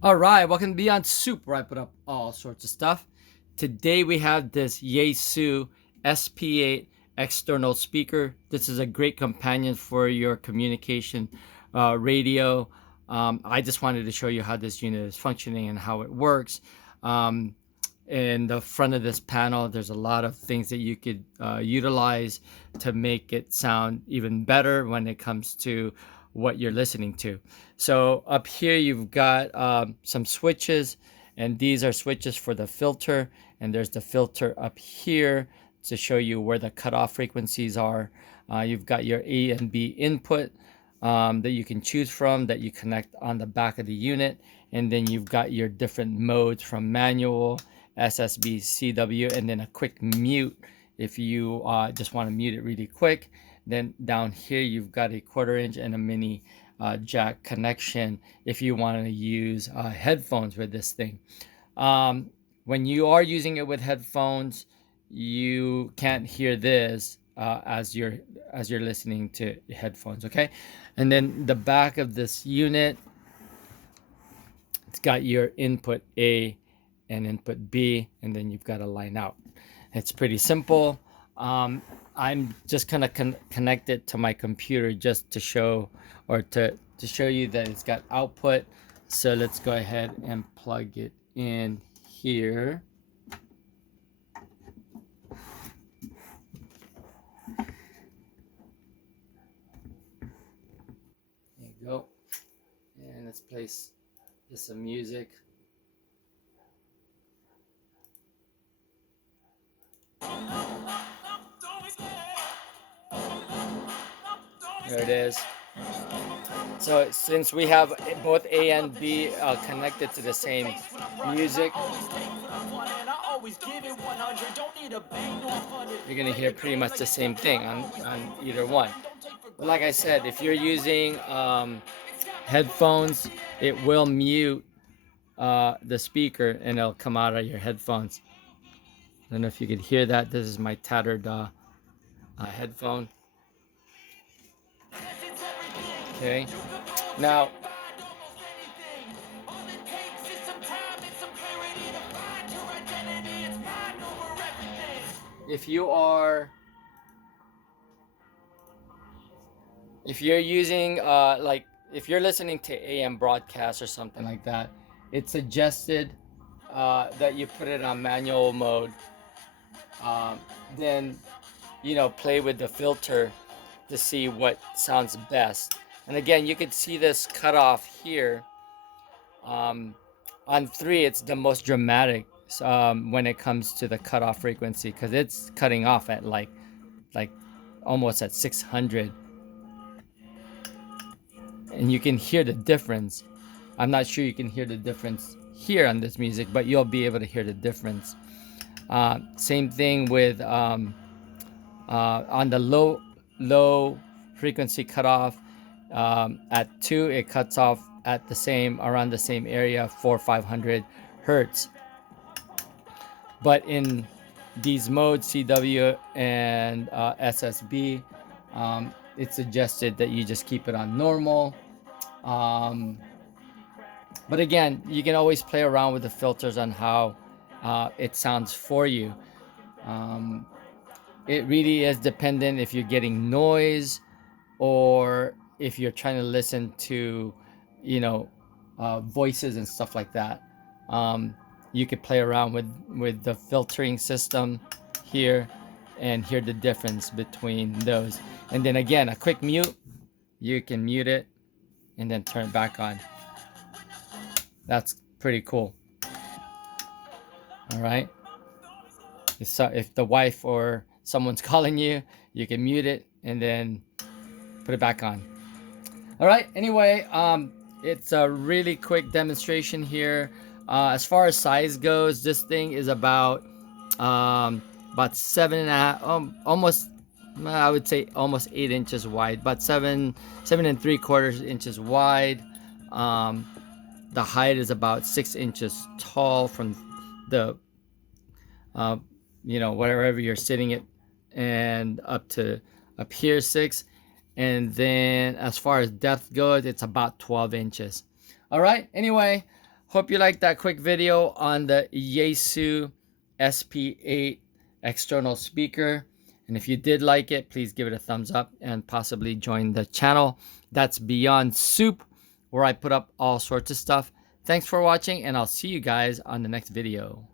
All right, welcome to Beyond Soup, where I put up all sorts of stuff. Today we have this Yaesu SP-8 external speaker. This is a great companion for your communication radio. I just wanted to show you how this unit is functioning and how it works. Um, in the front of this panel, there's a lot of things that you could utilize to make it sound even better when it comes to what you're listening to. So up here, you've got some switches, and these are switches for the filter. And there's the filter up here to show you where the cutoff frequencies are. You've got your A and B input that you can choose from that you connect on the back of the unit. And then you've got your different modes from manual, SSB, CW, and then a quick mute if you just want to mute it really quick. Then down here, you've got a 1/4 inch and a mini jack connection if you want to use headphones with this thing. When you are using it with headphones, you can't hear this as you're listening to headphones. Okay, and then the back of this unit, it's got your input A and input B, and then you've got a line out. It's pretty simple. I'm just gonna connect it to my computer just to show, or to show you that it's got output. So let's go ahead and plug it in here. There you go. And let's place just some music. There it is. So since we have both A and B connected to the same music, you're gonna hear pretty much the same thing on either one. But like I said, if you're using headphones, it will mute the speaker and it'll come out of your headphones. I don't know if you could hear that. This is my tattered headphone. Okay. Now, if you are if you're using like if you're listening to AM broadcast or something like that, it's suggested that you put it on manual mode. Um, then play with the filter to see what sounds best. And again, you can see this cutoff here. Um, on 3, it's the most dramatic when it comes to the cutoff frequency because it's cutting off at like almost at 600, and you can hear the difference. I'm not sure you can hear the difference here on this music, but you'll be able to hear the difference. Same thing with on the low frequency cutoff. At 2, it cuts off at the same around the same area, 400-500 hertz. But in these modes, CW and SSB, it's suggested that you just keep it on normal. But again, you can always play around with the filters on how it sounds for you. It really is dependent if you're getting noise or if you're trying to listen to, voices and stuff like that. You could play around with the filtering system here and hear the difference between those. And then again, a quick mute, you can mute it and then turn it back on. That's pretty cool. All right. If the wife or someone's calling you, you can mute it and then put it back on. All right. Anyway, it's a really quick demonstration here. As far as size goes, this thing is about 7.5, almost. I would say almost 8 inches wide, but 7 and 3/4 inches wide. The height is about 6 inches tall from the uh, wherever you're sitting it, and up here 6. And then as far as depth goes, it's about 12 inches. All right. Anyway, Hope you liked that quick video on the Yaesu SP-8 external speaker. And if you did like it, please give it a thumbs up and possibly join the channel. That's Beyond Soup, where I put up all sorts of stuff. Thanks for watching, and I'll see you guys on the next video.